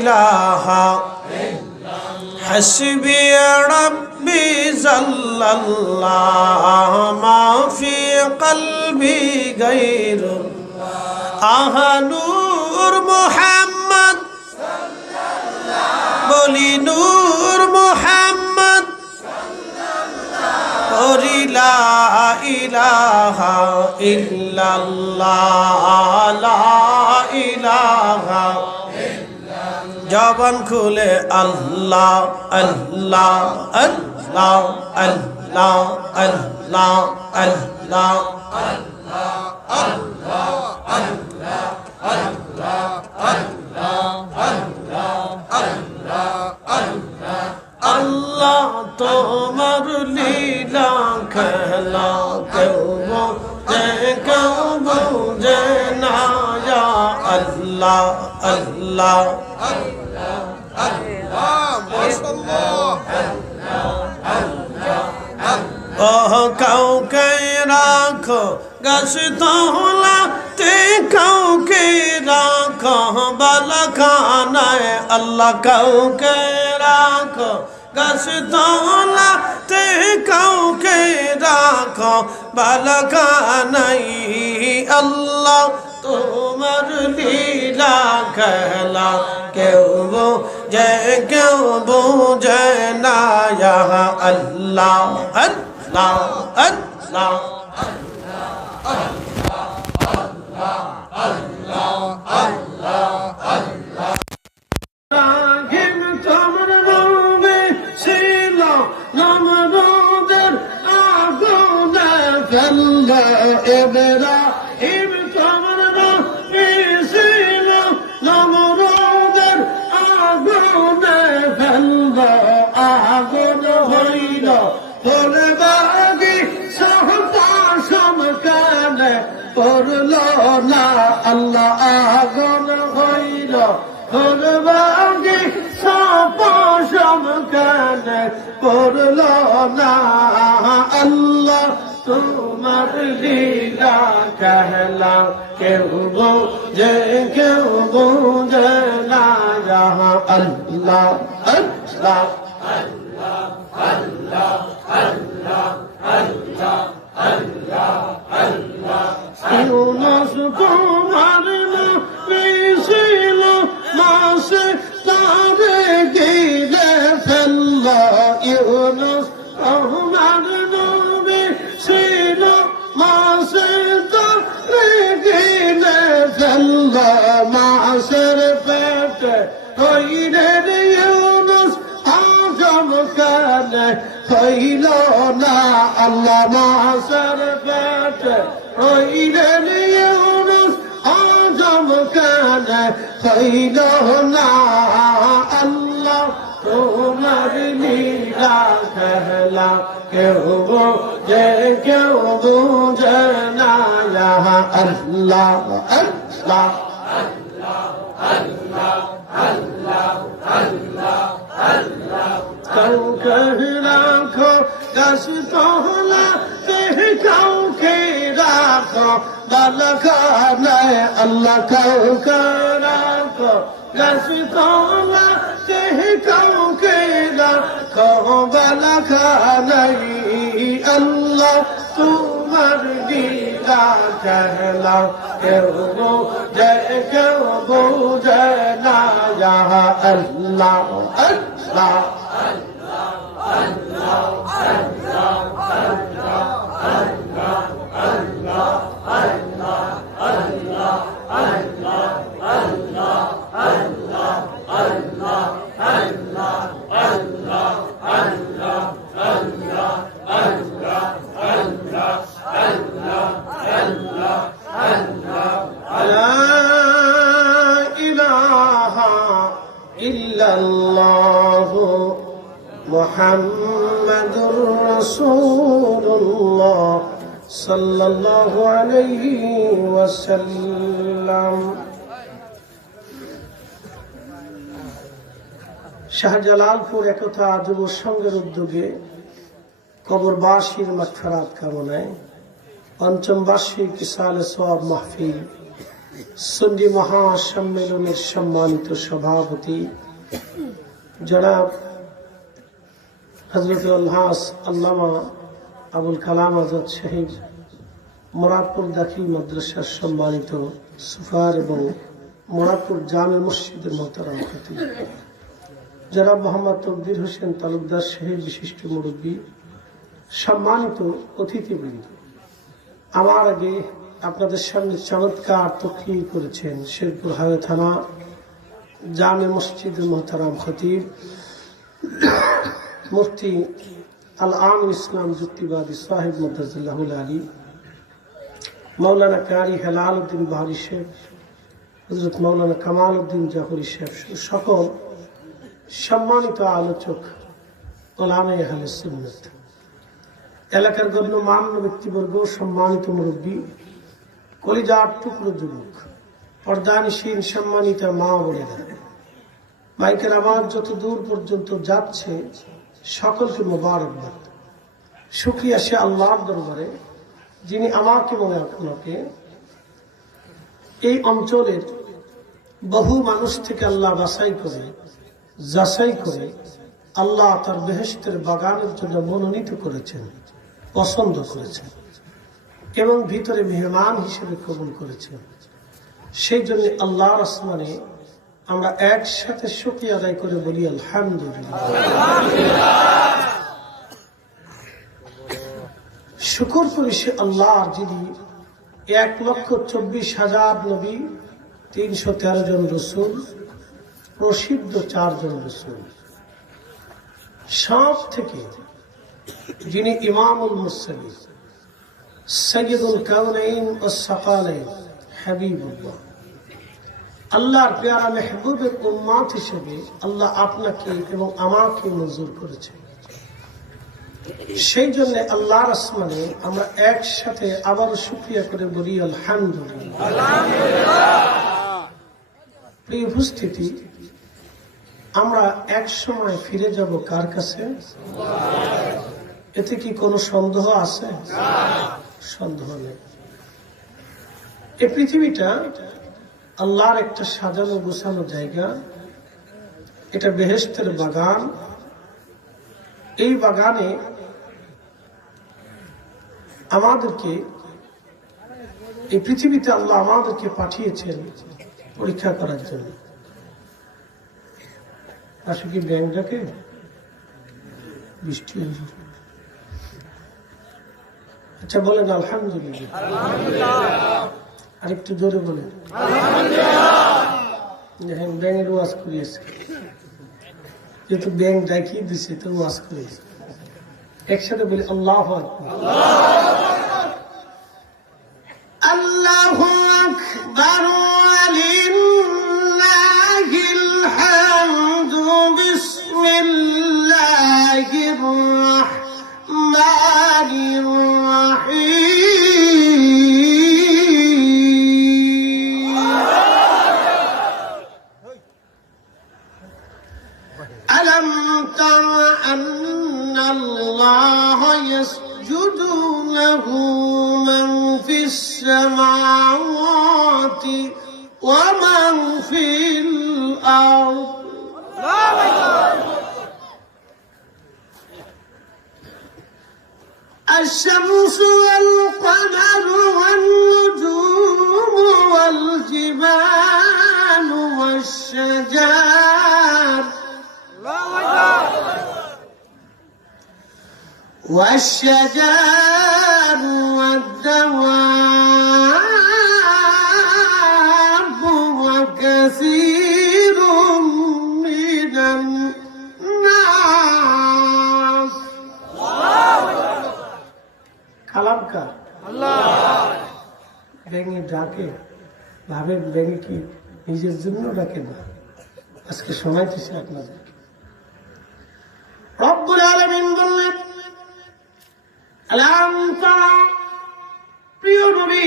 ইলাহা হাসবি রাব্বি জাল্লাল্লাহ মা ফি কলবি গায়রুল্লাহ আহানুর মুহাম্মদ বলি নূর মুহাম্মদ লা ইলাহা ইল্লাল্লাহ লা ইলাহা জবান খুলে আল্লাহ আল্লাহ আল্লাহ আল্লাহ আল্লাহ আল্লাহ আল্লাহ তোমার লীলা খেলা কেউ বুঝে না ইয়া আল্লাহ আল্লাহ কাউকে রাখো গাছ তোলাতে কাউকে রাখো বালাখানায় আল্লাহ কাউকে রাখো গাছ তোলাতে কাউকে রাখো বালাখানায় আল্লাহ তোমার লীলা খেলা কেউ বুঝে না ইয়া আল্লাহ আল্লাহ আল্লাহ আল্লাহ আগুন হইল হরবাগে সাপসম কেন করল না আল্লাহ তোমার লীলা कहला কেউ বুঝে না আল্লাহ আল্লাহ আল্লাহ আল্লাহ আল্লাহ আল্লাহ আল্লাহ আল্লাহ ইউনুস তোমার নবী ছিল মাসে তারে গিলে ফেললা ইউনুস তোমার নবী ছিল মাসে তারে গিলে ফেললা মাসের পেটে হইলেন ইউনুস আজম কানে হইল না আল্লাহ মাসের পেটে হইলেন ইউনুস আজম কানে হইল না আল্লাহ তোমার লীলা খেলা কেউ বুঝে না আল্লাহ আল্লাহ আল্লাহ আল্লাহ আল্লাহ আল্লাহ আল্লাহ কাউকে রাখো গাছ তোলাতে কাউকে রাখো বালাখানায় আল্লাহ কাউকে রাখো গাছ তোলাতে কাউকে রাখো বালাখানায় আল্লাহ তোমার লীলা খেলা কেউ বুঝে না আল্লাহ আল্লাহ মুহাম্মাদুর রাসূলুল্লাহ সাল্লাল্লাহু আলাইহি ওয়াসাল্লাম। শাহজালালপুর একতা যুব সংঘের উদ্যোগে কবরবাসীর মাগফিরাত কামনায় পঞ্চম বার্ষিক ইসালে সওয়াব মাহফিল সুন্নি মহাসম্মেলনের সম্মানিত সভাপতি জনাব হযরত আলহাস আল্লামা আবুল কালাম আজাদ সাহেব, মোরাদপুর দাখিল মাদ্রাসার সম্মানিত সুফার এবং মোরাদপুর জামে মসজিদের মোহতারাম খতিব জনাব মোহাম্মদ তকদির হোসেন তালুকদার সাহেব, বিশিষ্ট মুরব্বী, সম্মানিত অতিথিবৃন্দ, আমার আগে আপনাদের সামনে চমৎকার তকরীর করেছেন শেরপুর হাইওয়ে থানা জামে মসজিদের মোহতারাম খতিব মুফতি আল আম ইসলাম যুক্তিবাদী সাহেব মুদাজ্জিল্লাহুল আলী, মৌলানা কারি হেলাল উদ্দিন বাহারি শেখ, হযরত মৌলানা কামাল উদ্দিন জাফরি শেখ, সকল সম্মানিত আলোচক, ওলামা আহলে সুন্নাত, এলাকার গণ্যমান্য ব্যক্তিবর্গ, সম্মানিত মুরব্বী, কলিজার টুকরো যুবক, পর্দানিশীন সম্মানিত মা বোনেরা, মাইকের আওয়াজ যত দূর পর্যন্ত যাচ্ছে সকলকে মোবারকবাদ। শুকরিয়া সে আল্লাহর দরবারে যিনি আমাকে মনে আপনাকে এই অঞ্চলের বহু মানুষ থেকে আল্লাহ যাচাই করে আল্লাহ তার বেহেশতের বাগানের জন্য মনোনীত করেছেন, পছন্দ করেছেন এবং ভিতরে মেহমান হিসেবে কবুল করেছেন। সেই জন্য আল্লাহর আসমানে আমরা একসাথে শুকরিয়া আদায় করে বলি আলহামদুলিল্লাহ। শুকর করি সে আল্লাহর যিনি 1,24,000 নবী, 313 জন রসুল, প্রসিদ্ধ 4 জন রসুল, সব থেকে যিনি ইমামুল মুরসালিন, সাইয়্যিদুল কাউনাইন ওয়াস সাকালাইন, হাবিবুল্লাহ, আল্লাহর পেয়ারা মেহবুবের উম্মত হিসেবে আল্লাহ আপনাকে এবং আমাকে মঞ্জুর করেছে। সেই জন্য আল্লাহর আসমানে আমরা একসাথে আবারও শুকরিয়া করে বলি আলহামদুলিল্লাহ। প্রিয় উপস্থিতি, আমরা এক সময় ফিরে যাব কার কাছে? এতে কি কোনো সন্দেহ আছে? সন্দেহ নেই। এই পৃথিবীটা আল্লাহর একটা সাজানো গোছানো জায়গা, এটা বেহেশতের বাগান। এই বাগানে আমাদেরকে, এই পৃথিবীতে আল্লাহ আমাদেরকে পাঠিয়েছেন পরীক্ষা করার জন্য। আসলে কি ব্যাংক ডাকে? বৃষ্টি, আচ্ছা বলেন আলহামদুলিল্লাহ। আরেকটু জোরে বলেন দেখেন, ব্যাঙের ওয়াজ করিয়েছে, যেহেতু ব্যাংক ডাকিয়ে দিছে তো ওয়াজ করিয়েছে। একসাথে বলি আল্লাহু আকবার। আল্লাহু আকবার ওয়ালিল্লাহিল হামদু। বিসমিল্লাহির রাহমানির রাহিম। আলাম তারা আন্নাল্লাহা ইয়াসজুদু লাহু মান ফিস সামাওয়াতি ওয়া মান ফিল আরদ। الشمس والقمر والنجوم والجبال والشجر والدواب وكثير من الناس। কালাম কার? আল্লাহ। ব্যাঙে ডাকে, ভাবে ব্যাঙে কি নিজের জন্য ডাকে না। আজকে শোনাইতেছি আপনাদের। রব্বুল আলামিন বললেন, আলাম তারা, প্রিয় নবী